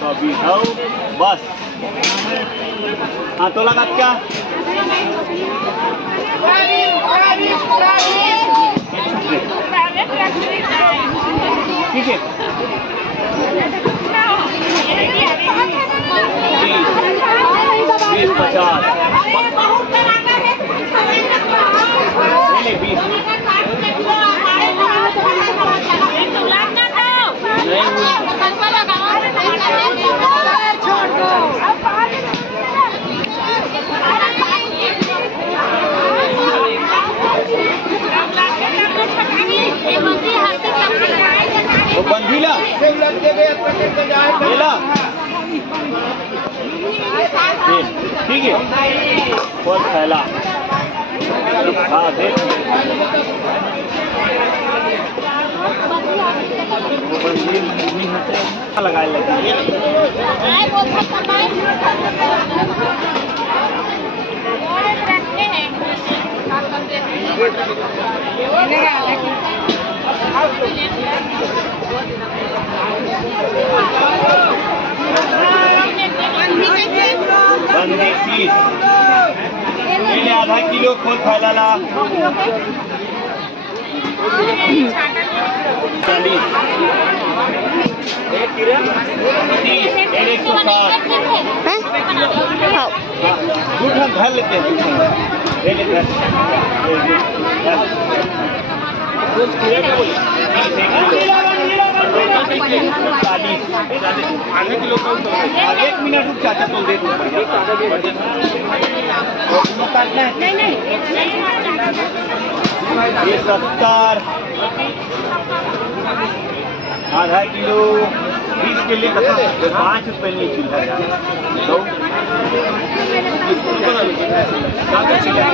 120 हो बस। हाँ तो लगा क्या ठीक है 20 50 नहीं 20 वो बंधीला ठीक है बहुत फैला हाँ देख वो बंदी लगाए लगे बंदी 30 ये आधा किलो खोल फैलाला 40 दूध हम धर लेते हैं आधा किलो का 1 मिनट रुक चाचा तो दे दो ये 70 आधा किलो 20 के लिए 5 रुपये नहीं चिल्ला